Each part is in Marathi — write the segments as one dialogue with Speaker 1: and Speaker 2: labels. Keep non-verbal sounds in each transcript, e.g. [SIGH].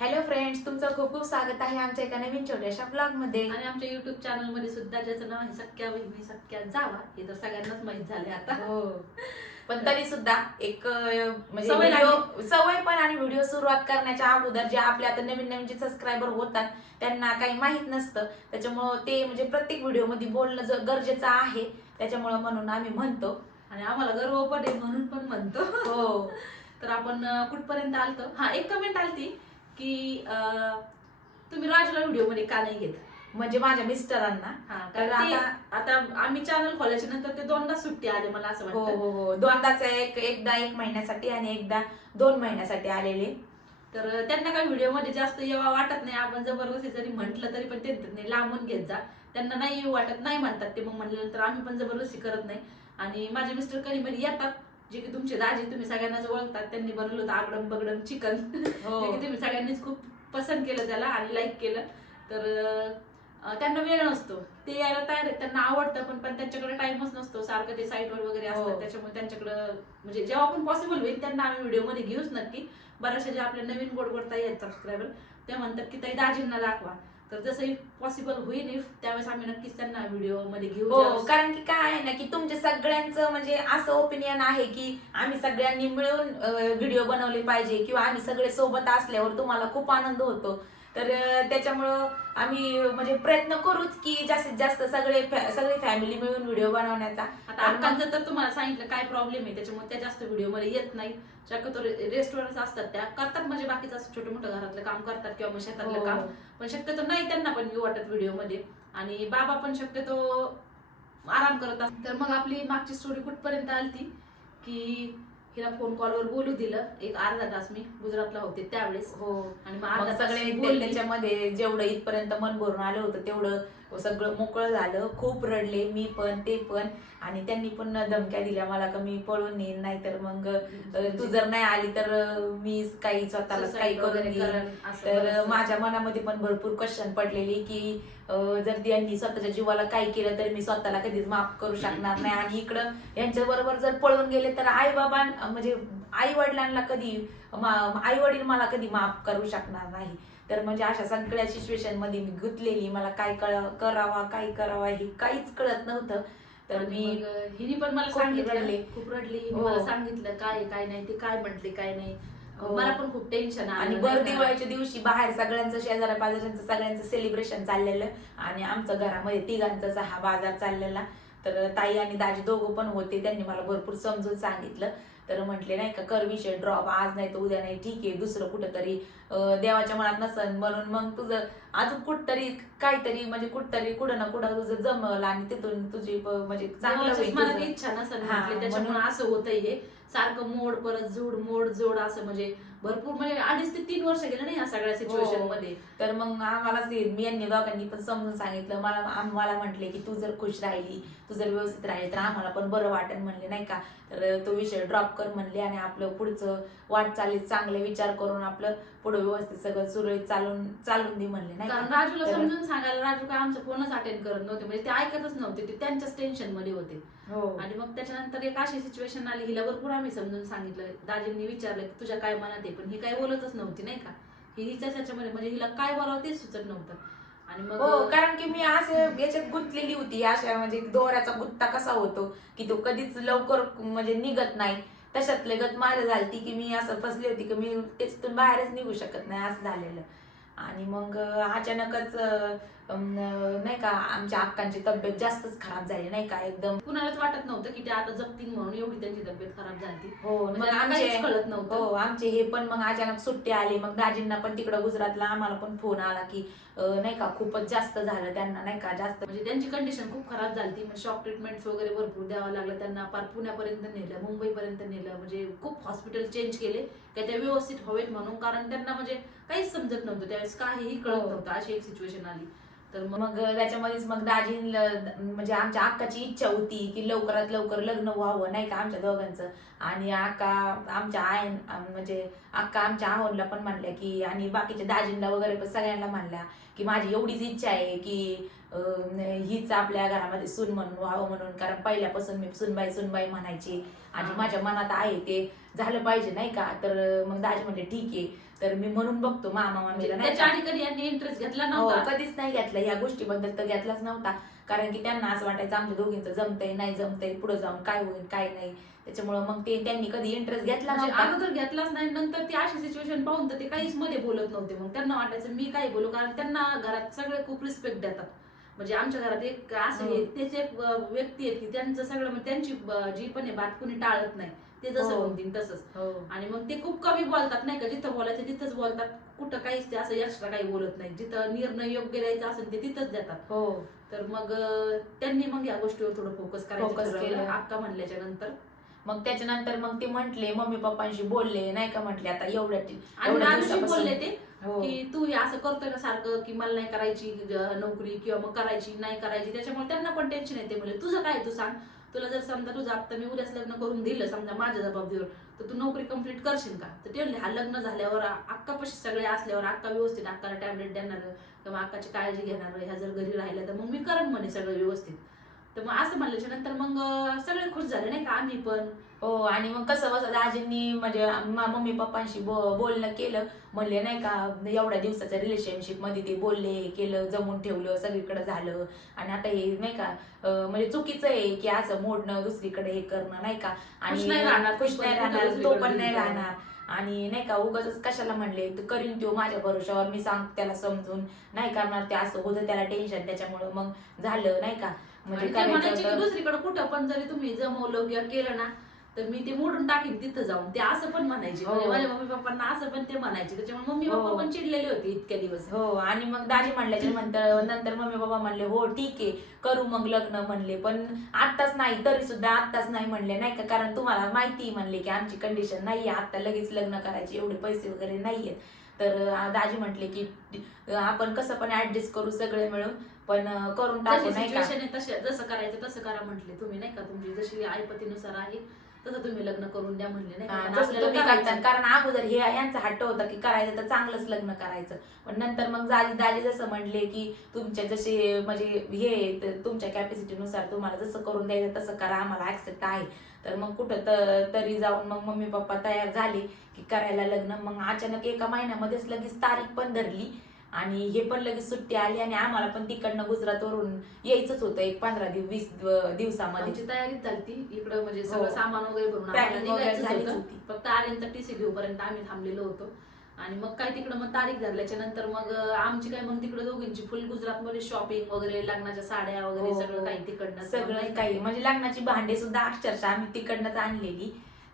Speaker 1: हॅलो फ्रेंड्स तुमचं खूप खूप स्वागत आहे आमच्या एका नवीन छोट्याशा ब्लॉगमध्ये
Speaker 2: आणि आमच्या युट्यूब चॅनलमध्ये सुद्धा ज्याचं नाव आहे सख्या बहिणी सख्या जावा हे तर सगळ्यांनाच माहीत झाले आता.
Speaker 1: हो. पण तरी सुद्धा एक म्हणजे
Speaker 2: सवय
Speaker 1: पण आणि व्हिडिओ सुरुवात करण्याच्या अगोदर जे आपल्या आता नवीन नवीन जे सबस्क्रायबर होतात त्यांना काही माहीत नसतं. त्याच्यामुळं ते म्हणजे प्रत्येक व्हिडिओमध्ये बोलणं ज- गरजेचं आहे. त्याच्यामुळं म्हणून आम्ही म्हणतो.
Speaker 2: आणि आम्हाला गर्व पण आहे म्हणून पण म्हणतो.
Speaker 1: हो.
Speaker 2: तर आपण अं, कुठपर्यंत आलतो? हा एक कमेंट आलती. की अं, तुम्ही राजूला व्हिडिओमध्ये का नाही घेत?
Speaker 1: म्हणजे माझ्या मिस्टरांना.
Speaker 2: कारण
Speaker 1: आता-
Speaker 2: आता आम्ही चॅनल खोल्याच्या नंतर ते दोनदा सुट्टी आले मला असं
Speaker 1: हो
Speaker 2: वाटतं.
Speaker 1: हो हो. दोनदाच एक एकदा एक महिन्यासाठी आणि एकदा दोन महिन्यासाठी आलेले.
Speaker 2: तर त्यांना काही व्हिडिओमध्ये जास्त येवा वाटत नाही. आपण जबरदस्ती जरी म्हटलं तरी पण ते लांबून घेत जा. त्यांना नाही येऊ वाटत नाही म्हणतात ते. मग म्हणल्यानंतर आम्ही पण जबरदस्ती करत नाही. आणि माझे मिस्टर कधी मध्ये येतात. जे की तुमचे दाजी तुम्ही सगळ्यांनाच ओळखतात त्यांनी बनवलं होतं आगडम बगडम चिकन. [LAUGHS]
Speaker 1: हो.
Speaker 2: जे की तुम्ही सगळ्यांनीच खूप पसंत केलं त्याला आणि लाईक केलं. तर अं, त्यांना वेळ नसतो. ते यायला तयार आहेत त्यांना आवडतं पण पण त्यांच्याकडे टाइमच नसतो. सारखं ते साईटवर वगैरे
Speaker 1: हो.
Speaker 2: असतात त्याच्यामुळे त्यांच्याकडं म्हणजे जेव्हा पण पॉसिबल होईल त्यांना आम्ही व्हिडिओमध्ये घेऊच नक्की. बऱ्याचशा ज्या आपल्या नवीन गोड गोड ताई आहेत सबस्क्रायबर ते म्हणतात की ताई दाजींना दाखवा. तर जसंही पॉसिबल होईल if त्यावेळेस आम्ही नक्कीच त्यांना व्हिडिओमध्ये घेऊ
Speaker 1: हो कारण की काय आहे ना की तुमच्या सगळ्यांचं म्हणजे असं ओपिनियन आहे की आम्ही सगळ्यांनी मिळून व्हिडिओ बनवले पाहिजे किंवा आम्ही सगळे सोबत असल्यावर तुम्हाला खूप आनंद होतो. तर त्याच्यामुळं आम्ही म्हणजे प्रयत्न करूच की जास्तीत जास्त सगळे सगळी फॅमिली मिळून व्हिडिओ बनवण्याचा.
Speaker 2: आता अक्कांचं तर तुम्हाला सांगितलं काय प्रॉब्लेम आहे? त्याच्यामुळे त्या जास्त व्हिडिओमध्ये येत नाही. शक्यतो रेस्टॉरंट असतात त्या करतात म्हणजे बाकीचं असं छोटं मोठं घरातलं काम करतात किंवा मग शेतातलं
Speaker 1: हो.
Speaker 2: काम. पण शक्यतो नाही त्यांना पण येऊ वाटत व्हिडिओमध्ये. आणि बाबा पण शक्यतो आराम करत असतात. तर मग आपली मागची स्टोरी कुठपर्यंत आलती? की हिला फोन कॉलवर बोलू दिलं. एक अर्धा तास मी गुजरातला होते त्यावेळेस.
Speaker 1: हो.
Speaker 2: आणि मग
Speaker 1: मग
Speaker 2: अर्धा तास
Speaker 1: सगळे
Speaker 2: बोलली.
Speaker 1: त्याच्यामध्ये जेवढं इथपर्यंत मन भरून आलं होतं तेवढं सगळं मोकळं झालं. खूप रडले मी पण ते पण. आणि त्यांनी पण धमक्या दिल्या. मला का मी पळून येईन नाही तर मग तू जर नाही आली तर मी काही स्वतःला काही करून घेईन. तर. माझ्या मनामध्ये पण भरपूर क्वेश्चन पडलेली की जर त्यांनी स्वतःच्या जीवाला काही केलं तर मी स्वतःला कधीच माफ करू शकणार नाही. आणि इकडं यांच्या बरोबर जर पळून गेले तर आई बाबा म्हणजे आई वडिलांना कधी आई वडील मला कधी माफ करू शकणार नाही. तर म्हणजे अशा सगळ्या सिच्युएशनमध्ये मी गुंतलेली मला काय कळ करावा काय करावा हे काहीच कळत नव्हतं तर मी
Speaker 2: हिने पण मला सांगितलं. खूप रडली हिने
Speaker 1: हो.
Speaker 2: मला सांगितलं काय काय नाही ते काय म्हटले काय नाही
Speaker 1: हो.
Speaker 2: मला पण खूप टेन्शन
Speaker 1: आणि
Speaker 2: का?
Speaker 1: दिवाळीच्या दिवशी बाहेर सगळ्यांचं शेजाऱ्या पाजाऱ्यांचं सगळ्यांचं सेलिब्रेशन चाललेलं आणि आमचं घरामध्ये तिघांचाच हा बाजार चाललेला तर ताई आणि दाजी दोघं पण होते त्यांनी मला भरपूर समजून सांगितलं तर म्हटले नाही का कर विषय ड्रॉप आज नाही तर उद्या नाही. ठीक आहे दुसरं कुठंतरी देवाच्या मनात नसन म्हणून मग तुझं अजून कुठतरी काहीतरी म्हणजे कुठतरी कुठं ना कुठं तुझं जमल आणि तिथून तुझी म्हणजे चांगलं.
Speaker 2: इच्छा नसेल त्याच्यामुळे असं होतंय हे. सारखं मोड परत जोड मोड जोड असं म्हणजे भरपूर म्हणजे अडीच ते तीन वर्ष गेलं नाही या सगळ्या सिच्युएशन
Speaker 1: हो.
Speaker 2: मध्ये.
Speaker 1: तर मग आम्हाला मी यांनी दोघांनी पण समजून सांगितलं. मला आम्हाला म्हटले की तू जर खुश राहिली तू जर व्यवस्थित राहिली तर आम्हाला पण बरं वाटेल. म्हणले नाही का तर तो विषय ड्रॉप कर म्हणले आणि आपलं पुढचं वाटचालीत चांगले विचार करून आपलं पुढे व्यवस्थित सगळं सुरळीत चालून चालून दे म्हणले नाही
Speaker 2: कारण राजूला समजून सांगायला राजू काय आमचा फोनच अटेंड करत नव्हते म्हणजे ते ऐकतच नव्हते ते त्यांच्याच टेन्शनमध्ये होते.
Speaker 1: हो.
Speaker 2: आणि मग त्याच्यानंतर एक अशी सिच्युएशन आली हिला भरपूर आम्ही समजून सांगितलं. दाजींनी विचारलं की तुझ्या काय मनात आहे? पण ही काय बोलतच नव्हती नाही का? ही ह्याच्यामध्ये म्हणजे हिला काय बोलावं तेच सुचत नव्हतं. आणि
Speaker 1: हो
Speaker 2: मग
Speaker 1: कारण की मी असे याच्यात गुंतलेली होती अशा म्हणजे दोऱ्याचा गुत्ता कसा होतो की तो कधीच लवकर म्हणजे निघत नाही. तशातले गत माझ्या झालती की मी असं फसली होती की मी त्याच्यातून बाहेरच निघू शकत नाही असं झालेलं. आणि मग अचानकच नाही का आमच्या अक्कांची तब्येत जास्तच खराब झाली नाही का एकदम.
Speaker 2: कुणालाच वाटत नव्हतं की ते आता जपतील म्हणून एवढी त्यांची तब्येत खराब झाली
Speaker 1: हो
Speaker 2: म्हणजे
Speaker 1: आमचे
Speaker 2: कळत नव्हतं.
Speaker 1: हो आमचे हे पण मग अचानक सुट्टी आली मग दाजींना पण तिकडं गुजरातला आम्हाला पण फोन आला की नाही का खूपच जास्त झालं त्यांना नाही का जास्त.
Speaker 2: म्हणजे त्यांची कंडिशन खूप खराब झाली मग शॉक ट्रीटमेंट वगैरे भरपूर द्यावं लागलं. त्यांना पार पुण्यापर्यंत नेलं मुंबईपर्यंत नेलं. म्हणजे खूप हॉस्पिटल चेंज केले का ते व्यवस्थित हवेत म्हणून. कारण त्यांना म्हणजे काहीच समजत नव्हतं. त्यावेळेस काहीही कळत
Speaker 1: हो.
Speaker 2: नव्हतं. अशी एक सिच्युएशन आली. तर मग
Speaker 1: मग त्याच्यामध्येच मग दाजी म्हणजे आमच्या अक्काची इच्छा होती की लवकरात लवकर लग्न व्हावं नाही का आमच्या दोघांचं? आणि अक्का आमच्या आय म्हणजे अक्का आमच्या आहोनला पण म्हणल्या की आणि बाकीच्या दाजींना वगैरे पण सगळ्यांना म्हणल्या की माझी एवढीच इच्छा आहे की हीच आपल्या घरामध्ये सून म्हणून व्हावं म्हणून कारण पहिल्यापासून मी सुनबाई सुनबाई म्हणायची. आणि. माझ्या मनात आहे ते. झालं पाहिजे नाही का? तर मग दाजी म्हणले ठीक आहे. तर मी म्हणून बघतो मामा मामीला
Speaker 2: त्याच्या? आधी कधी यांनी इंटरेस्ट घेतला
Speaker 1: हो
Speaker 2: नव्हता?
Speaker 1: कधीच नाही घेतला. या गोष्टीबद्दल तर घेतलाच नव्हता. कारण की त्यांना असं वाटायचं आमच्या दोघींचं जमतंय नाही जमतंय पुढे जाऊन काय होईल काय नाही. त्याच्यामुळं मग ते त्यांनी कधी इंटरेस्ट घेतला
Speaker 2: म्हणजे अगोदर घेतलाच नाही नंतर ती अशी सिच्युएशन पाहून तर ते काहीच मध्ये बोलत नव्हते. मग त्यांना वाटायचं मी काय बोलू? कारण त्यांना घरात सगळे खूप रिस्पेक्ट देतात. म्हणजे आमच्या घरात एक असे
Speaker 1: हो.
Speaker 2: त्याचे एक, व्यक्ती आहेत की त्यांचं सगळं म्हणजे त्यांची जी पण आहे बात कुणी टाळत नाही ते जसं
Speaker 1: हो.
Speaker 2: म्हणतील तसंच
Speaker 1: हो
Speaker 2: आणि मग ते खूप कमी बोलतात नाही का जिथं बोलायचं तिथंच बोलतात कुठं काहीच ते असं एक्स्ट्रा काही बोलत नाही जिथं निर्णय योग्य द्यायचा असेल ते तिथंच देतात
Speaker 1: हो
Speaker 2: तर मग अं, त्यांनी मग या गोष्टीवर थोडं फोकस करायचं ठरवलं.
Speaker 1: केलं.
Speaker 2: अक्का म्हणल्याच्या नंतर
Speaker 1: मग त्याच्यानंतर मग ते म्हंटले मम्मी पप्पांशी बोलले नाही का? म्हटले आता एवढ्या
Speaker 2: आणि
Speaker 1: एवढ्या दिवसापासून-
Speaker 2: बोलले ते
Speaker 1: हो.
Speaker 2: की तू हे असं करतोय का सारखं की मला नाही करायची नोकरी किंवा मग करायची नाही करायची? त्याच्यामुळे त्यांना पण टेन्शन येते. म्हणजे तुझं काय तू सांग. तुला जर समजा तुझं आता मी उद्याच लग्न करून दिलं समजा माझ्या जबाबदारीवर तर तू नोकरी कंप्लीट करशील का? तर ते म्हणले हा लग्न झाल्यावर अक्कापाशी सगळे असल्यावर अक्का व्यवस्थित अक्काला टॅबलेट देणार किंवा अक्काची काळजी घेणार ह्या जर घरी राहिल्या तर मग मी करण म्हणे सगळं व्यवस्थित. तर मग असं म्हणल्याच्या नंतर मग सगळे खुश झाले नाही का? आम्ही पण.
Speaker 1: हो आणि मग कसं कसं दाजींनी म्हणजे मा- मम्मी पप्पांशी बो- बोलणं केलं. म्हणले नाही का एवढ्या दिवसाच्या रिलेशनशिपमध्ये ते बोलले हे केलं जमून ठेवलं सगळीकडे झालं. आणि आता हे नाही का अं, म्हणजे चुकीचं आहे की असं मोडणं दुसरीकडे हे करणं नाही का?
Speaker 2: खुश नाही राहणार,
Speaker 1: खुश नाही
Speaker 2: पण
Speaker 1: राहणार तो
Speaker 2: दुसरीकडे
Speaker 1: पण नाही. राहणार. आणि नाही का उगाच कशाला म्हणले तू करीन तो माझ्या भरोशावर मी सांग त्याला समजून. नाही करणार ते असं होतं त्याला टेन्शन त्याच्यामुळे मग झालं नाही का? म्हणजे
Speaker 2: ते म्हणायचे की. दुसरीकडे कुठं पण जरी तुम्ही जमवलं किंवा केलं ना तर मी ते मोडून टाकीन तिथं जाऊन. ते असं पण म्हणायचे.
Speaker 1: हो.
Speaker 2: म्हणजे माझ्या मम्मी पप्पांना असं पण ते म्हणायचे. त्याच्यामुळे मम्मी पप्पा
Speaker 1: हो.
Speaker 2: पण चिडलेले होते इतक्या दिवस.
Speaker 1: हो आणि मग दाजी म्हणल्याच्या नंतर नंतर मम्मी बाबा म्हणले हो ठीक आहे करू मग लग्न म्हणले. पण आत्ताच नाही तरी सुद्धा आत्ताच नाही म्हणले नाही का? कारण तुम्हाला माहिती म्हणले की आमची कंडिशन नाहीये आता लगेच लग्न करायचे एवढे पैसे वगैरे नाहीयेत तर अं, दाजी म्हटले की अं, आपण कसं पण ऍडजस्ट करू सगळे मिळून. पण करून टाकू नाही का?
Speaker 2: सिच्युएशन आहे तसे जसं करायचं तसं करा म्हटले तुम्ही नाही का? तुमची जशी आईपतीनुसार आहे तसं तुम्ही लग्न करून द्या म्हणले नाही का?
Speaker 1: हा,
Speaker 2: पण
Speaker 1: जसं
Speaker 2: आपल्याला
Speaker 1: तुम्ही
Speaker 2: करायचं.
Speaker 1: करता कारण अगोदर हे यांचा हट्ट होता की करायचं तर चांगलंच लग्न करायचं. पण नंतर मग दाजी दाजी जसं म्हणले की तुमच्या जसे म्हणजे हे आहे, तर तुमच्या कॅपॅसिटीनुसार तुम्हाला जसं करून द्यायचं तसं करा आम्हाला ऍक्सेप्ट आहे. तर मग कुठं त- तरी जाऊन मग मम्मी पप्पा तयार झाले की करायला लग्न. मग अचानक एका महिन्यामध्येच लगेच तारीख पण धरली. आणि हे पण लगेच सुट्टी आली आणि आम्हाला पण तिकडनं गुजरातवरून यायचंच होतं एक पंधरा दिव वीस दिव- दिवसामध्ये
Speaker 2: आमची तयारीच झाली इकडं म्हणजे सगळं
Speaker 1: हो.
Speaker 2: सामान वगैरे भरून आम्हाला
Speaker 1: Packing वगैरे
Speaker 2: निघायचंच
Speaker 1: झालीच
Speaker 2: होतं.
Speaker 1: होती.
Speaker 2: फक्त आर्यनचा टीसी घेऊपर्यंत आम्ही थांबलेलो होतो आणि मग काय तिकडं मग तारीख धरल्याच्या नंतर मग अं, आमची काय मग तिकडे दोघींची फुल गुजरात मध्ये शॉपिंग वगैरे लग्नाच्या साड्या वगैरे
Speaker 1: हो,
Speaker 2: सगळं
Speaker 1: हो.
Speaker 2: काही तिकडनं
Speaker 1: सगळं काही म्हणजे लग्नाची भांडे सुद्धा अक्षरशः आम्ही तिकडनंच आणलेली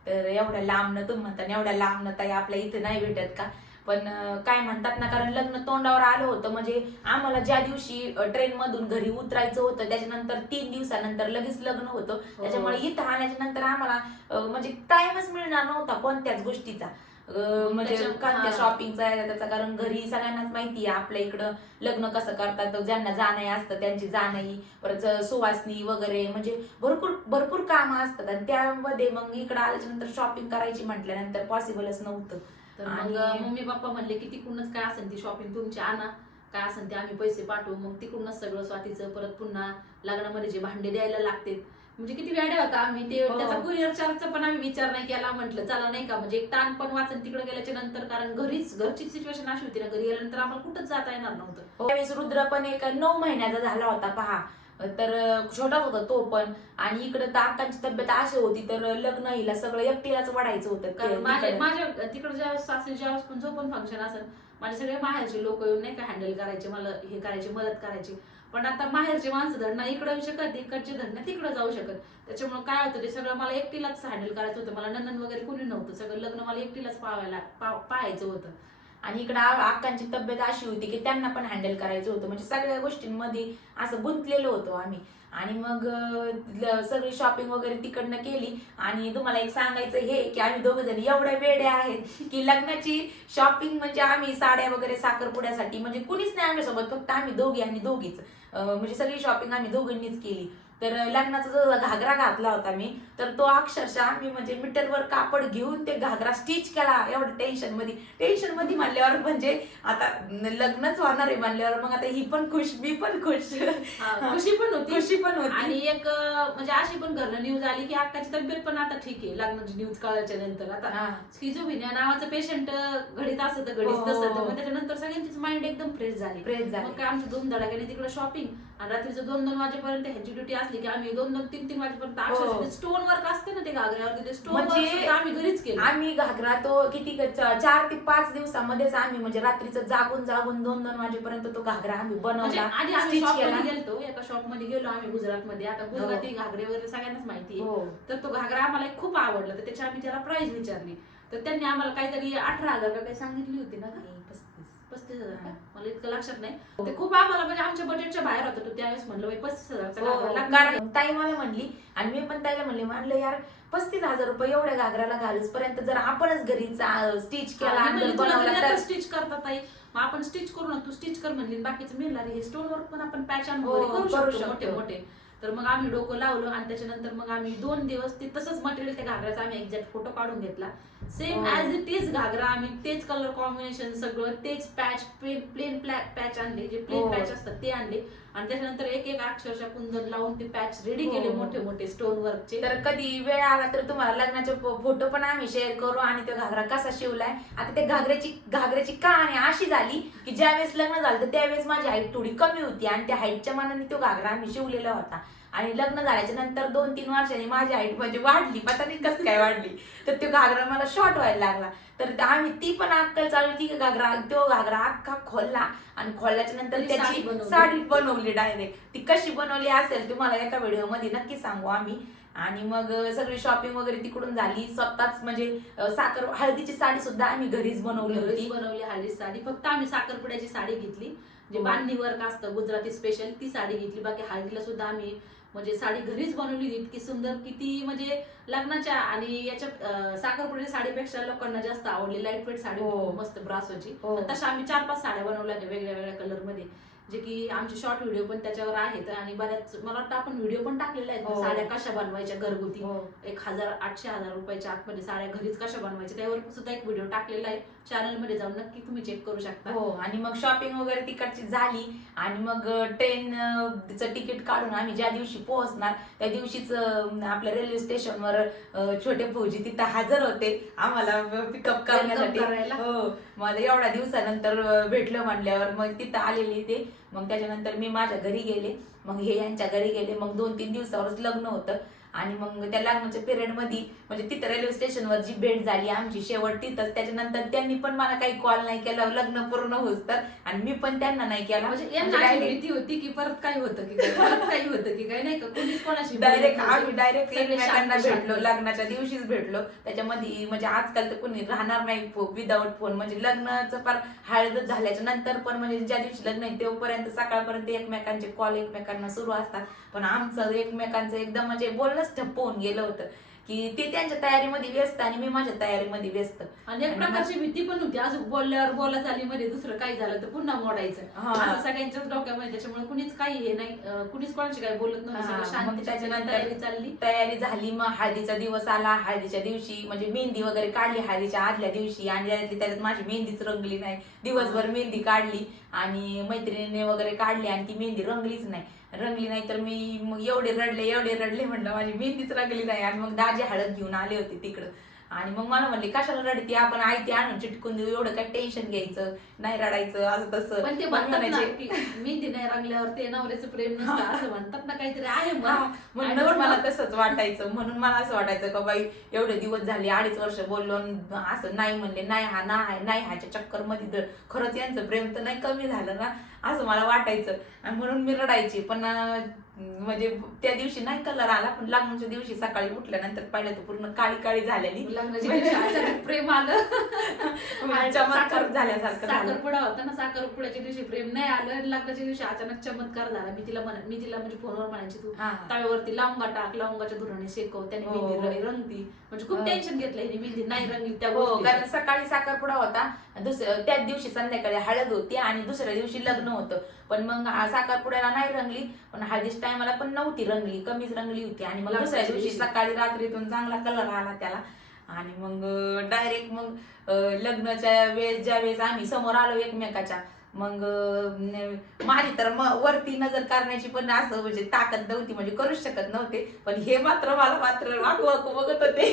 Speaker 1: तर एवढ्या लांबनं तुम्ही म्हणता एवढ्या लांबनं ताई आपल्या इथे नाही भेटत का पण काय म्हणतात ना कारण लग्न तोंडावर आलं होतं. म्हणजे आम्हाला ज्या दिवशी ट्रेन मधून घरी उतरायचं होतं त्याच्यानंतर तीन दिवसानंतर लगेच लग्न होतं. त्याच्यामुळे इथं आल्याच्यानंतर आम्हाला म्हणजे टाइमच मिळणार नव्हता कोणत्याच गोष्टीचा. म्हणजे कोणत्या
Speaker 2: हा.
Speaker 1: शॉपिंगचा आहे त्याचा कारण घरी सगळ्यांनाच माहिती आहे आपल्या इकडं लग्न कसं करतात ज्यांना जाणं असतं त्यांची जाणंही परत सुवासनी वगैरे म्हणजे भरपूर भरपूर कामं असतात. आणि त्यामध्ये मग इकडं आल्याच्यानंतर शॉपिंग करायची म्हटल्यानंतर पॉसिबलच नव्हतं.
Speaker 2: तर मग मम्मी पप्पा म्हणले की तिकडूनच काय असेल ती शॉपिंग तुमची आणा. काय असेल ते आम्ही पैसे पाठवू. मग तिकडूनच सगळं स्वातीचं परत पुन्हा लग्नामध्ये जे भांडे द्यायला लागते म्हणजे किती वेड्या होता आम्ही. ते
Speaker 1: हो.
Speaker 2: त्याचा कुरिअर चार्जचा पण आम्ही विचार नाही केला. म्हटलं चला नाही का? म्हणजे एक ताण पण वाचन तिकडे गेल्याच्यानंतर. कारण घरीच घरची सिच्युएशन अशी होती ना. घरी गेल्यानंतर आम्हाला कुठंच जाता येणार नव्हतं.
Speaker 1: त्यावेळेस रुद्र पण एक नऊ महिन्याचा झाला होता पहा. तर छोटा होता तो पण. आणि इकडं तर अक्कांची तब्येत अशी होती तर लग्न हिला सगळं एकटीलाच वाढायचं होतं.
Speaker 2: कारण माझ्या
Speaker 1: तिकडं.
Speaker 2: माझ्या तिकडे ज्या सासरी ज्या पण जो पण फंक्शन असेल माझे सगळे माहेरचे लोक येऊन नाही का हँडल करायचे मला हे करायचे मदत करायची. पण आता माहेरचे माणसं धरणं इकडे येऊ शकत इकडचे धरणं तिकडे जाऊ शकत. त्याच्यामुळे काय होतं ते सगळं मला एकटीलाच हँडल करायचं होतं. मला नंदन वगैरे कोणी नव्हतं. सगळं लग्न मला एकटीलाच पाहायला पाहायचं होतं.
Speaker 1: आणि इकडं अक्कांची तब्येत अशी होती की त्यांना पण हँडल करायचं होतं. म्हणजे सगळ्या गोष्टींमध्ये असं गुंतलेलो होतो आम्ही. आणि मग सगळी शॉपिंग वगैरे तिकडनं केली. आणि तुम्हाला एक सांगायचं हे की आम्ही दोघं जण एवढ्या वेड्या आहेत की लग्नाची शॉपिंग म्हणजे आम्ही साड्या वगैरे साखरपुड्यासाठी म्हणजे कुणीच नाही आमच्यासोबत. फक्त आम्ही दोघी आणि दोघीच. म्हणजे सगळी शॉपिंग आम्ही दोघींनीच केली. तर लग्नाचा जो घागरा घातला होता मी तर तो अक्षरशः मी म्हणजे मीटरवर कापड घेऊन ते घागरा स्टिच केला. एवढं टेन्शनमध्ये. टेन्शनमध्ये म्हणल्यावर म्हणजे आता लग्नच होणार आहे म्हणल्यावर मग आता ही पण खुश मी पण खुश.
Speaker 2: हा, खुशी पण होती.
Speaker 1: खुशी पण होती.
Speaker 2: आणि एक म्हणजे अशी पण घरनं न्यूज आली की अक्काची तब्येत पण आता ठीक आहे. लग्नाची न्यूज कळायच्या नंतर. आता
Speaker 1: हा.
Speaker 2: स्किझोभिनिया नावाचं पेशंट घडीत असत घडीत
Speaker 1: हो.
Speaker 2: तसं. तर मग त्याच्यानंतर सगळ्यांचीच माइंड एकदम फ्रेश झाली.
Speaker 1: Fresh झाली.
Speaker 2: मग काय आमचं दोन धडाक्याने तिकडे शॉपिंग आणि रात्रीचं दोन दोन वाजेपर्यंत ह्यांची ड्युटी असली की आम्ही दोन दोन तीन तीन वाजेपर्यंत अक्षरशः स्टोन वर्क असते ना ते घागऱ्यावर स्टोन
Speaker 1: म्हणजे
Speaker 2: वर्क आम्ही घरीच केलं.
Speaker 1: आम्ही घागरा तो किती चार ते पाच दिवसामध्येच आम्ही म्हणजे रात्रीचं जागून जागून दोन दोन वाजेपर्यंत तो घागरा आम्ही
Speaker 2: म्हणजे
Speaker 1: बनवला
Speaker 2: आधी आम्ही
Speaker 1: stitch
Speaker 2: शॉप
Speaker 1: केला.
Speaker 2: मध्ये गेलतो एका शॉपमध्ये गेलो आम्ही गुजरात मध्ये आता गुजराती घागरे वगैरे सगळ्यांनाच माहिती आहे.
Speaker 1: हो.
Speaker 2: तर तो घागरा आम्हाला खूप आवडला तर त्याची आम्ही त्याला प्राइस विचारली. तर त्यांनी आम्हाला काहीतरी अठरा हजार का काही सांगितली होती ना? पस्तीस हजार का? मला इतकं लक्षात नाही. ते खूप आम्हाला म्हणजे आमच्या बजेटच्या बाहेर होतं. त्यावेळेस म्हणलं बाई पस्तीस हजारचा
Speaker 1: हो, कारण ताई मला म्हणली आणि मी पण ताईला म्हणले म्हणलं यार पस्तीस हजार रुपये एवढ्या घागराला घालूच पर्यंत जर आपणच घरी स्टिच केला
Speaker 2: स्टिच करता ताई. मग आपण स्टिच करू ना. तू स्टिच कर म्हणली. बाकीचं मिळणार हे स्टोन वर्क पण आपण पॅच आणून
Speaker 1: हो,
Speaker 2: करू
Speaker 1: शकतो.
Speaker 2: मोठे मोठे तर मग आम्ही डोकं लावलं आणि त्याच्यानंतर मग आम्ही दोन दिवस ते तसंच मटेरियल त्या घागऱ्याचा आम्ही एक्झॅक्ट फोटो काढून घेतला. सेम
Speaker 1: हो.
Speaker 2: ऍज इट इज घागरा आम्ही तेच कलर कॉम्बिनेशन सगळं तेच पॅच प्लेन पॅच आणले जे प्लेन
Speaker 1: हो.
Speaker 2: पॅच असतात ते आणले आणि त्याच्यानंतर एक एक अक्षरशः कुंदन लावून ते पॅच रेडी
Speaker 1: हो.
Speaker 2: केले मोठे मोठे स्टोन वर्कचे
Speaker 1: तर कधी वेळ आला तर तुम्हाला लग्नाचे फोटो पण आम्ही शेअर करू आणि तो घागरा कसा शिवलाय आता त्या घागऱ्याची घागऱ्याची कहाणी अशी झाली की ज्यावेळेस लग्न झालं तर त्यावेळेस माझी हाईट थोडी कमी होती आणि त्या हाईटच्या मानाने तो घागरा आम्ही शिवलेला होता आणि लग्न झाल्याच्यानंतर दोन तीन वर्षांनी माझी हाईट म्हणजे वाढली. पता नाही कसं काय वाढली? तर तो घागरा मला शॉर्ट व्हायला लागला. तर आम्ही ती पण अक्कल चालू ती घागरा तो घागरा अख्खा खोलला आणि खोलल्याच्या नंतर त्याची
Speaker 2: बनवली.
Speaker 1: साडी बनवली डायरेक्ट ती कशी बनवली असेल तुम्हाला एका व्हिडिओमध्ये नक्की सांगू आम्ही. आणि मग सगळी शॉपिंग वगैरे तिकडून झाली. स्वतःच म्हणजे साखर हळदीची साडी सुद्धा आम्ही घरीच बनवली होती.
Speaker 2: बनवली हळदी साडी. फक्त आम्ही साखरपुड्याची साडी घेतली. जे
Speaker 1: हो.
Speaker 2: बांधणी वर्क असतं गुजराती स्पेशल ती साडी घेतली. बाकी हळदीला सुद्धा आम्ही म्हणजे साडी घरीच बनवली इतकी सुंदर किती म्हणजे लग्नाच्या आणि याच्या अं, साखरपुड्याच्या साडीपेक्षा लोकांना जास्त आवडली लाइट वेट साडी
Speaker 1: हो.
Speaker 2: मस्त ब्रासोची
Speaker 1: हो.
Speaker 2: तशा आम्ही चार पाच साड्या बनवल्या वेगळ्या वेगळ्या कलरमध्ये जे की आमचे शॉर्ट व्हिडिओ पण त्याच्यावर आहेत आणि बऱ्याच मला वाटतं आपण व्हिडिओ पण टाकलेले आहेत
Speaker 1: हो.
Speaker 2: साड्या कशा बनवायच्या घरगुती. एक हजार आठशे हजार रुपयाच्या आतमध्ये साड्या घरीच कशा बनवायच्या त्यावर सुद्धा एक व्हिडिओ टाकलेला आहे चॅनलमध्ये जाऊन नक्की तुम्ही चेक करू शकता.
Speaker 1: हो आणि मग शॉपिंग वगैरे तिकडची झाली आणि मग ट्रेन तिकीट काढून आम्ही ज्या दिवशी पोहोचणार त्या दिवशीच आपल्या रेल्वे स्टेशनवर छोटे फौजी तिथं हजर होते आम्हाला पिकअप करण्यासाठी. हो मग एवढ्या दिवसानंतर भेटलं म्हणल्यावर मग तिथं आलेली ते. मग त्याच्यानंतर मी माझ्या घरी गेले मग हे यांच्या घरी गेले मग दोन तीन दिवसावरच लग्न होतं. आणि मग त्या लग्नाच्या पिरियडमध्ये म्हणजे तिथं रेल्वे स्टेशनवर जी भेट झाली आमची शेवट तिथंच. त्याच्यानंतर त्यांनी पण मला काही कॉल नाही केला लग्न पूर्ण होत तर. आणि मी पण त्यांना नाही केला.
Speaker 2: म्हणजे
Speaker 1: म्हणजे
Speaker 2: होती की परत काही होतं की काय? परत काही होतं की काय? नाही का? कोणीच कोणाशी
Speaker 1: डायरेक्ट आम्ही. डायरेक्ट एकमेकांना भेटलो. लग्नाच्या दिवशीच भेटलो. त्याच्यामध्ये म्हणजे आजकाल तर कोणी राहणार नाही विदाऊट फोन म्हणजे लग्नाचं फार हळद झाल्याच्यानंतर पण म्हणजे ज्या दिवशी लग्न आहे तेव्हापर्यंत सकाळपर्यंत एकमेकांचे कॉल एकमेकांना सुरू असतात. पण आमचं एकमेकांचं एकदम म्हणजे बोलणंच ठप्प होऊन गेलं होतं की ते त्यांच्या तयारीमध्ये व्यस्त आणि मी माझ्या तयारीमध्ये व्यस्त.
Speaker 2: आणि एक प्रकारची भीती पण होती. अजून बोलल्यावर बोला झाली मध्ये दुसरं काही झालं तर पुन्हा मोडायचं.
Speaker 1: हा.
Speaker 2: असं सगळ्यांच्याच डोक्यामध्ये त्याच्यामुळे कुणीच काही हे नाही कुणीच कोणाची काही बोलत नव्हतं.
Speaker 1: हा,
Speaker 2: शांत
Speaker 1: त्याच्यानंतर-
Speaker 2: तयारी चालली.
Speaker 1: तयारी झाली. मग हळदीचा दिवस आला. हळदीच्या दिवशी म्हणजे मेहंदी वगैरे काढली हळदीच्या आदल्या दिवशी. आणि त्याच्यात माझी मेहंदीच रंगली नाही. दिवसभर मेहंदी काढली आणि मैत्रिणीने वगैरे काढली आणि ती मेहंदी रंगलीच नाही. रंगली नाही तर मी मग एवढे रडले एवढे रडले म्हणलं माझी मेहंदीच रंगली नाही. आणि मग दाजी हळद घेऊन आले होते तिकडं. आणि मग मला म्हणले कशाला रडते? आपण आई ते आणून चिटकून देऊ एवढं काय टेन्शन घ्यायचं? नाही रडायचं असं तसं.
Speaker 2: पण ते
Speaker 1: म्हणायचे,
Speaker 2: मेहंदी नाही रंगल्यावर ते नवऱ्याचं प्रेम नसतं असं म्हणतात ना काहीतरी आहे मग.
Speaker 1: म्हणूनच मला तसंच वाटायचं. म्हणून मला असं वाटायचं का बाई एवढे दिवस झाले अडीच वर्ष बोललो असं नाही म्हणले नाही हा नाही नाही ह्याच्या चक्करमध्ये तर खरंच यांचं प्रेम तर नाही कमी झालं ना. असं मला वाटायचं. आणि म्हणून मी रडायची. पण म्हणजे त्या दिवशी नाही कलर आला पण लग्नाच्या दिवशी सकाळी उठल्यानंतर पाहिलं तर पूर्ण काळी काळी झालेली.
Speaker 2: लग्नाच्या अचानक प्रेम आलं. [LAUGHS]
Speaker 1: चमत्कार झाल्यासारखं झालं.
Speaker 2: साखरपुडा होता ना साखरपुड्याच्या दिवशी प्रेम नाही आलं. आणि लग्नाच्या दिवशी अचानक चमत्कार झाला. मी तिला मी तिला म्हणजे फोनवर म्हणायची तू
Speaker 1: हा.
Speaker 2: तव्यावरती लवंगा टाक लवंगाच्या धुराने शेकव. त्याने
Speaker 1: हो.
Speaker 2: मेहंदी रंगती. म्हणजे खूप
Speaker 1: हो.
Speaker 2: टेन्शन घेतलं हिने मेहंदी नाही रंगली त्या
Speaker 1: हो. कारण सकाळी साखरपुडा होता. दुसऱ्या त्याच दिवशी संध्याकाळी हळद होती आणि दुसऱ्या दिवशी लग्न नव्हतं. पण मग साखरपुड्याला नाही रंगली पण हळदीच टायमाला पण नव्हती रंगली कमीच रंगली होती. आणि मग दुसऱ्या दिवशी सकाळी रात्रीतून चांगला कलर आला त्याला. आणि मग डायरेक्ट मग लग्नाच्या वेळेस ज्या वेळेस आम्ही समोर आलो एकमेकाच्या मग माझी तर वरती नजर करण्याची पण असं म्हणजे ताकद नव्हती म्हणजे करूच शकत नव्हते. पण हे मात्र मला मात्र वाकू वाकू बघत होते.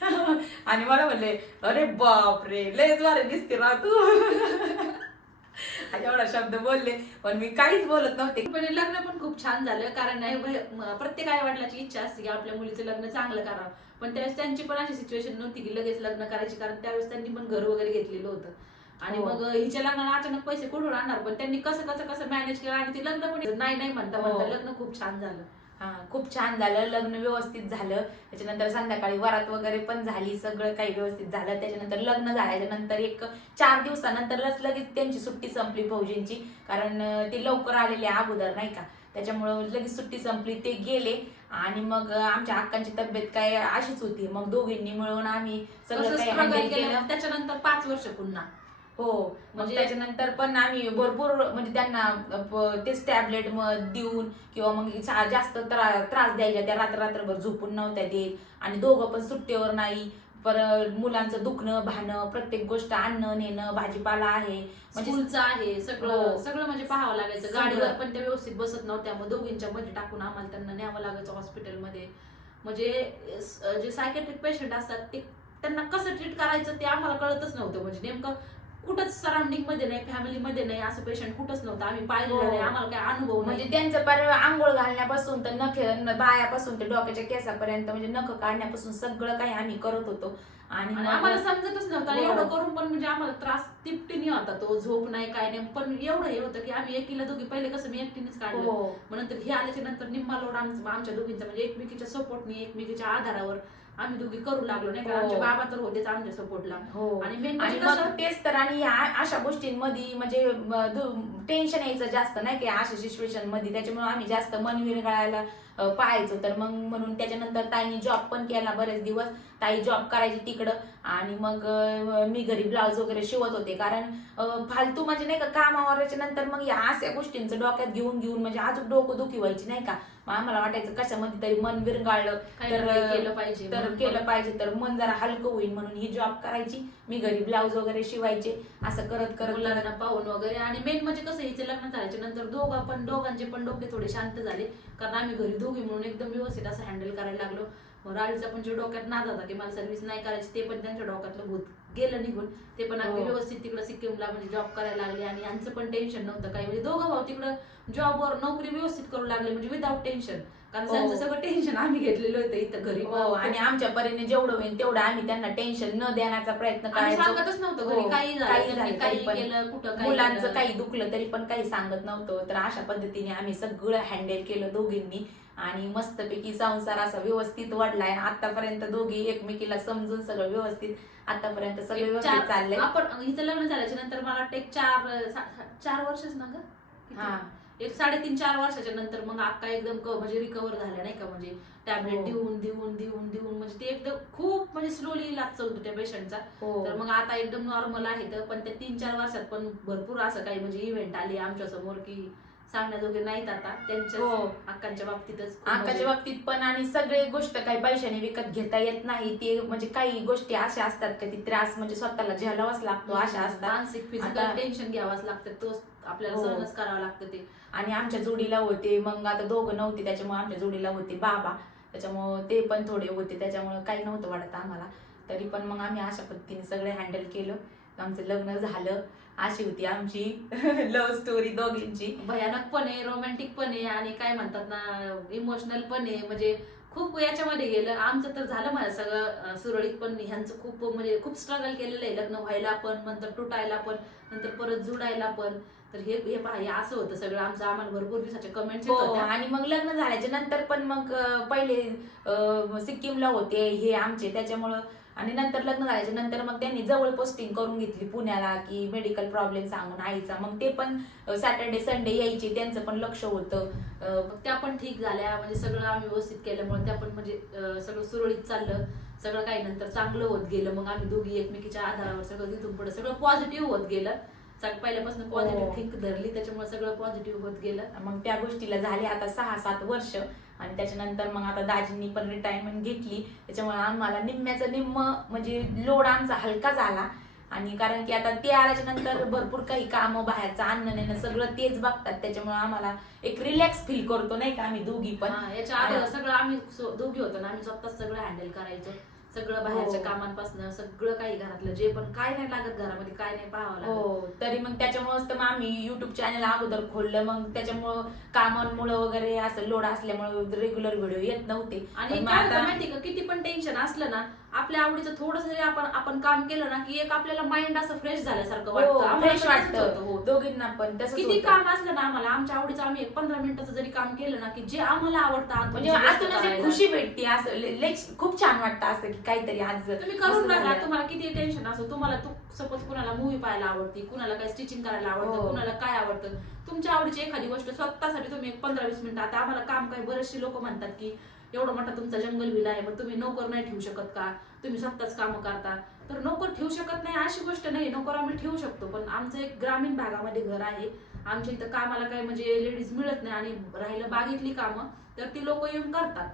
Speaker 1: [LAUGHS] आणि मला म्हणले अरे बाप रे लयच वारे दिसते रा तू. [LAUGHS] [LAUGHS] एवढा शब्द बोलले पण मी काहीच बोलत नव्हते.
Speaker 2: पण हे लग्न पण खूप छान झालं कारण नाही प्रत्येक आई वडिलाची इच्छा असते की आपल्या मुलीचं लग्न चांगलं करावं. पण त्यावेळेस त्यांची पण अशी सिच्युएशन नव्हती की लगेच लग्न करायची कारण त्यावेळेस त्यांनी पण घर वगैरे घेतलेलं होतं. आणि
Speaker 1: हो.
Speaker 2: मग हिच्या लग्नाला अचानक पैसे कुठून आणणार? पण त्यांनी कसं कसं कसं मॅनेज केलं आणि ते लग्न पण नाही नाही म्हणता
Speaker 1: हो.
Speaker 2: म्हणता लग्न खूप छान झालं.
Speaker 1: हा खूप छान झालं. लग्न व्यवस्थित झालं. त्याच्यानंतर संध्याकाळी वरात वगैरे पण झाली. सगळं काही व्यवस्थित झालं. त्याच्यानंतर लग्न झाल्याच्यानंतर एक चार दिवसानंतरच लगेच त्यांची सुट्टी संपली फौजींची कारण ते लवकर आलेले अगोदर नाही का? त्याच्यामुळं लगेच सुट्टी संपली. ते गेले. आणि मग आमच्या अक्कांची तब्येत काय अशीच होती. मग दोघींनी मिळून आम्ही सगळं काही
Speaker 2: त्याच्यानंतर पाच वर्ष पुन्हा.
Speaker 1: हो
Speaker 2: म्हणजे-
Speaker 1: त्याच्यानंतर पण आम्ही भरपूर म्हणजे त्यांना तेच टॅबलेट देऊन किंवा मग जास्त त्रा- त्रास द्यायच्या त्या रात्र रात्रभर झोपून नव्हत्या देत. आणि दोघं पण सुट्टीवर नाही. परत मुलांचं दुखणं भाणं प्रत्येक गोष्ट आणणं नेणं भाजीपाला आहे. म्हणजे
Speaker 2: स्कूलचं आहे सगळं
Speaker 1: हो.
Speaker 2: सगळं म्हणजे पाहावं लागायचं. गाडीवर पण त्या व्यवस्थित बसत नव्हत्या. मग दोघींच्या मध्ये टाकून आम्हाला त्यांना न्यावं लागायचं हॉस्पिटलमध्ये म्हणजे जे सायकेट्रिक पेशंट असतात ते त्यांना कसं ट्रीट करायचं ते आम्हाला कळतच नव्हतं. म्हणजे नेमकं कुठंच सराउंडिंगमध्ये नाही फॅमिली मध्ये नाही असं पेशंट कुठंच नव्हतं. आम्ही पाहिलेलं
Speaker 1: हो.
Speaker 2: नाही आम्हाला काय अनुभव
Speaker 1: म्हणजे
Speaker 2: नाही
Speaker 1: त्यांचं पर आंघोळ घालण्यापासून तर नख बायापासून ते डोक्याच्या केसापर्यंत म्हणजे नख काढण्यापासून सगळं काही आम्ही करत होतो. आणि
Speaker 2: आणि
Speaker 1: मग-
Speaker 2: आम्हाला समजतच नव्हतं. आणि
Speaker 1: हो.
Speaker 2: एवढं करून पण म्हणजे आम्हाला त्रास तिपटीने होता तो झोप नाही काय नाही. पण एवढं हे होतं की आम्ही एकीला दोघी पहिले कसं मी एकटीनेच काढलं.
Speaker 1: हो.
Speaker 2: मग नंतर हे आल्याच्यानंतर निम्मा लोड आमच्या दोघींचा म्हणजे एकमेकीच्या सपोर्टने एकमेकीच्या आधारावर आम्ही दोघी करू लागलो नाही का?
Speaker 1: हो.
Speaker 2: आमचे बाबा तर होतेच आमच्या सपोर्टला
Speaker 1: हो.
Speaker 2: आणि मेन
Speaker 1: आणि
Speaker 2: म्हणजे
Speaker 1: मग तेच तर आणि या अशा गोष्टींमध्ये म्हणजे टेन्शन यायचं जास्त नाही की? अशा सिच्युएशनमध्ये त्याच्यामुळे आम्ही जास्त मन विरघळायला अं, पाहायचो. तर मग म्हणून त्याच्यानंतर ताईने जॉब पण केला बरेच दिवस. ताई जॉब करायची तिकडं. आणि मग मी घरी ब्लाऊज वगैरे शिवत होते. कारण फालतू म्हणजे नाही का कामावरच्या नंतर मग या अशा गोष्टींचं डोक्यात घेऊन घेऊन म्हणजे अजून डोकं दुखी व्हायची नाही का? आम्हाला वाटायचं कशामध्ये तरी मन विरघळलं
Speaker 2: काही
Speaker 1: तर-
Speaker 2: केलं पाहिजे
Speaker 1: तर केलं पाहिजे. तर मन जरा हलकं होईल म्हणून ही जॉब करायची. मी घरी ब्लाऊज वगैरे शिवायचे. असं करत करत
Speaker 2: मुलांना पाहून वगैरे. आणि मेन म्हणजे कसं हिचे लग्न झाल्याच्यानंतर दोघं पण दोघांचे पण डोके थोडे शांत झाले. कारण आम्ही घरी दोघी म्हणून एकदम व्यवस्थित असं हँडल करायला लागलो. राळीचा पण जे डोक्यात नाद होता की मला सर्व्हिस नाही करायची ते पण त्यांच्या डोक्यातलं भूत गेलं निघून. ते पण अगदी
Speaker 1: हो.
Speaker 2: व्यवस्थित तिकडं सिक्कीमला म्हणजे जॉब करायला लागले आणि यांचं पण टेन्शन नव्हतं काही. म्हणजे दोघं भाऊ तिकडं जॉबवर नोकरी व्यवस्थित करू लागले म्हणजे विदाऊट टेन्शन कारण
Speaker 1: हो.
Speaker 2: त्यांचं सगळं टेन्शन आम्ही घेतलेलं होतं इथं घरी.
Speaker 1: हो आणि आमच्या परीने जेवढं होईल तेवढं आम्ही त्यांना टेन्शन न देण्याचा प्रयत्न
Speaker 2: सांगतच नव्हतं घरी काही झालं
Speaker 1: काही
Speaker 2: केलं कुठं
Speaker 1: मुलांचं. काही दुखलं तरी पण काही सांगत नव्हतं. तर अशा पद्धतीने आम्ही सगळं हँडल केलं दोघींनी. आणि मस्तपैकी संसार असा व्यवस्थित वाढलाय. आतापर्यंत दोघी एकमेकीला समजून सगळं व्यवस्थित आतापर्यंत सगळं व्यवस्थित चाललंय.
Speaker 2: आपण हिचं लग्न झाल्याच्यानंतर मला वाटतं एक चार सा- चार वर्षच ना ग?
Speaker 1: हा.
Speaker 2: एक साडेतीन चार वर्षाच्या नंतर मग अक्का एकदम क- म्हणजे रिकवर झाल्या नाही का? म्हणजे टॅबलेट
Speaker 1: हो.
Speaker 2: देऊन देऊन देऊन देऊन म्हणजे ते एकदम खूप म्हणजे स्लोली इलाज चालतो त्या पेशंटचा
Speaker 1: हो.
Speaker 2: तर मग आता एकदम नॉर्मल आहे तर पण त्या तीन चार वर्षात पण भरपूर असं काही म्हणजे इव्हेंट आले आमच्यासमोर की सांगण्याजोगे नाहीत आता. त्यांच्या
Speaker 1: हो.
Speaker 2: अक्कांच्या बाबतीतच खूप
Speaker 1: आकाच्या
Speaker 2: म्हणजे-
Speaker 1: बाबतीत पण आणि सगळे गोष्ट काही पैशाने विकत घेता येत नाही. ते म्हणजे काही गोष्टी अशा असतात का ती त्रास म्हणजे स्वतःला झेलावाच लागतो अशा असतात.
Speaker 2: मानसिक फिजिकल
Speaker 1: आता-
Speaker 2: टेन्शन घ्यावाच लागतं तो आपल्याला
Speaker 1: हो.
Speaker 2: सहनच करावं लागतं ते.
Speaker 1: आणि आमच्या जोडीला होते मग आता दोघं नव्हते त्याच्यामुळे आमच्या जोडीला होते बाबा. त्याच्यामुळं ते पण थोडे होते त्याच्यामुळं काही नव्हतं वाटत आम्हाला. तरी पण मग आम्ही अशा पद्धतीने सगळे हँडल केलं. आमचं लग्न झालं. अशी होती आमची [LAUGHS] लव्ह स्टोरी दोघींची.
Speaker 2: भयानक पण आहे रोमॅन्टिक पण आहे आणि काय म्हणतात ना इमोशनल पण आहे. म्हणजे खूप याच्यामध्ये गेलं. आमचं तर झालं माझं सगळं सुरळीत पण. ह्यांचं खूप म्हणजे खूप स्ट्रगल केलेलं आहे. लग्न व्हायला पण नंतर तुटायला पण नंतर परत जुडायला पण. तर हे हे पहा हे असं होतं सगळं. आमचं आम्हाला भरपूर दिवसाचे कमेंट्स
Speaker 1: हो आणि मग लग्न झाल्याच्यानंतर पण मग पहिले सिक्कीमला होते. हे आमचे. त्याच्यामुळं आणि नंतर लग्न झाल्याच्यानंतर मग त्यांनी जवळ पोस्टिंग करून घेतली पुण्याला की मेडिकल प्रॉब्लेम सांगून आईचा. मग ते पण सॅटर्डे संडे यायचे त्यांचं पण लक्ष होतं.
Speaker 2: मग त्या पण ठीक झाल्या. म्हणजे सगळं आम्ही व्यवस्थित केल्यामुळे त्या पण म्हणजे सगळं सुरळीत चाललं. सगळं काही नंतर चांगलं होत गेलं. मग आम्ही दोघी एकमेकीच्या आधारावर सगळं तिथून पुढे सगळं पॉझिटिव्ह होत गेलं. पहिल्यापासून
Speaker 1: हो.
Speaker 2: पॉझिटिव्ह थिंक धरली त्याच्यामुळे सगळं पॉझिटिव्ह होत गेलं.
Speaker 1: मग त्या गोष्टीला झाली आता सहा सात वर्ष. आणि त्याच्यानंतर मग आता दाजींनी पण रिटायरमेंट घेतली. त्याच्यामुळे आम्हाला निम्म्याचं निम्म म्हणजे लोड आमचा हलका झाला. आणि कारण की आता ते आल्याच्यानंतर भरपूर काही कामं बाहेरचं आणणं नेणं सगळं तेच बघतात. त्याच्यामुळे आम्हाला एक रिलॅक्स फील करतो नाही का? आम्ही दोघी पण.
Speaker 2: याच्या आधी सगळं आम्ही दोघी होतो ना आम्ही स्वतः सगळं हँडल करायचो. सगळं बाहेरच्या
Speaker 1: हो.
Speaker 2: कामांपासून सगळं काही घरातलं जे पण काय नाही लागत घरामध्ये काय नाही पाहावं लागत.
Speaker 1: हो. तरी मग त्याच्यामुळेच तर मग आम्ही युट्यूब चॅनल अगोदर खोललं मग त्याच्यामुळं कामांमुळं वगैरे असं लोड असल्यामुळे रेग्युलर व्हिडिओ येत नव्हते.
Speaker 2: आणि
Speaker 1: पण मग
Speaker 2: काय होतं
Speaker 1: आता-
Speaker 2: माहिती का किती पण टेन्शन असलं ना आपल्या आवडीचं थोडस जरी आपण आपण काम केलं ना की एक आपल्याला माइंड असं फ्रेश झाल्यासारखं
Speaker 1: हो
Speaker 2: वाटतं
Speaker 1: फ्रेश
Speaker 2: होतं, हो.
Speaker 1: वाटतं दोघींना पण
Speaker 2: किती. काम असलं ना आम्हाला आमच्या आवडीचं आम्ही एक पंधरा मिनिटाचं जरी काम केलं ना की जे आम्हाला आवडतं
Speaker 1: म्हणजे आतूनच. खुशी भेटते असं खूप छान वाटतं असं की काहीतरी आज
Speaker 2: तुम्ही करून बघा. तुम्हाला किती टेन्शन असो तुम्हाला तू सपोज कुणाला मूवी पाहायला आवडते कुणाला काय स्टिचिंग करायला आवडतं
Speaker 1: हो.
Speaker 2: कुणाला काय आवडतं तुमच्या आवडीची एखादी गोष्ट स्वतःसाठी तुम्ही एक पंधरा वीस मिनिटं आता आम्हाला काम काय बरेचसे लोक म्हणतात की एवढं मोठा तुमचा जंगल विला आहे मग तुम्ही नोकर नाही ठेवू शकत का? तुम्ही स्वतःच कामं करता. तर नोकर ठेवू शकत नाही अशी गोष्ट नाही नोकर आम्ही ठेवू शकतो. पण आमचं एक ग्रामीण भागामध्ये घर आहे. आमच्या इथं कामाला काय म्हणजे लेडीज मिळत नाही आणि राहिलं बागेतली कामं तर ती लोक येऊन करतात.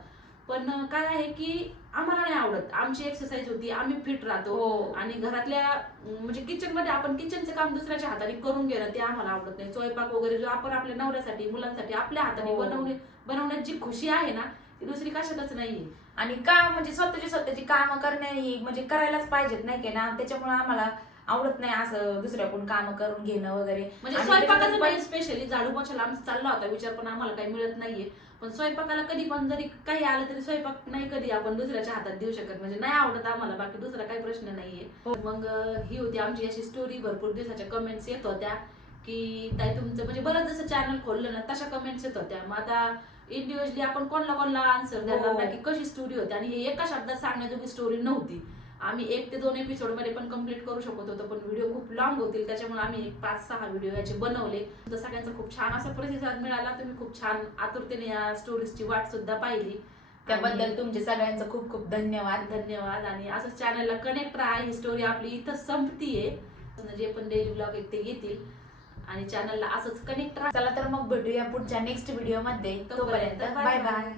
Speaker 2: पण काय आहे की आम्हाला नाही आवडत. आमची एक्सरसाइज होती आम्ही फिट राहतो.
Speaker 1: हो.
Speaker 2: आणि घरातल्या म्हणजे किचनमध्ये आपण किचनचं काम दुसऱ्याच्या हाताने करून घेणं ते आम्हाला आवडत नाही. स्वयंपाक वगैरे जो आपण आपल्या नवऱ्यासाठी मुलांसाठी आपल्या हाताने
Speaker 1: हो.
Speaker 2: बनवणे बनवण्यात जी खुशी आहे ना ती दुसरी कशातच नाहीये.
Speaker 1: आणि काम म्हणजे स्वतःची स्वतःची कामं करणे ही म्हणजे करायलाच पाहिजेत नाही का ना? त्याच्यामुळे आम्हाला आवडत नाही असं दुसऱ्याकडून कामं करून घेणं वगैरे.
Speaker 2: म्हणजे स्वयंपाकाचं नाही स्पेशली झाडू पोछाला आमचा चालला होता विचार पण आम्हाला काही मिळत नाहीये. पण स्वयंपाकाला कधी पण जरी काही आलं तरी स्वयंपाक नाही कधी आपण दुसऱ्याच्या हातात देऊ शकत. म्हणजे नाही आवडत आम्हाला बाकी दुसरा काही प्रश्न नाहीये.
Speaker 1: हो.
Speaker 2: मग ही होती आमची अशी स्टोरी भरपूर दिवसाच्या कमेंट्स येत होत्या. की ताई तुमचं म्हणजे बरं जसं चॅनल खोललं ना तशा कमेंट्स येत होत्या. मग आता इंडिव्हिज्युअली आपण कोणाला कोणाला आन्सर देणार
Speaker 1: हो.
Speaker 2: ना की कशी स्टोरी होती आणि हे एका शब्दात सांगण्याजोगी स्टोरी नव्हती. आम्ही एक ते दोन एपिसोडमध्ये पण कंप्लीट करू शकत होतो पण व्हिडिओ खूप लांब होतील त्याच्यामुळे आम्ही एक पाच सहा व्हिडिओ याचे बनवले. तर सगळ्यांचा खूप छान असा प्रतिसाद मिळाला तुम्ही खूप छान आतुरतेने या स्टोरीजची वाट सुद्धा पाहिली.
Speaker 1: त्याबद्दल तुमचे सगळ्यांचं खूप खूप धन्यवाद.
Speaker 2: धन्यवाद. आणि असंच चॅनलला कनेक्ट राहा ही स्टोरी आपली इथं संपतीये. जे पण डेली ब्लॉग आहेत ते येतील. आणि चॅनलला असंच कनेक्ट राहा.
Speaker 1: चला तर मग भेटूया पुढच्या नेक्स्ट व्हिडिओमध्ये.
Speaker 2: तोपर्यंत
Speaker 1: बाय बाय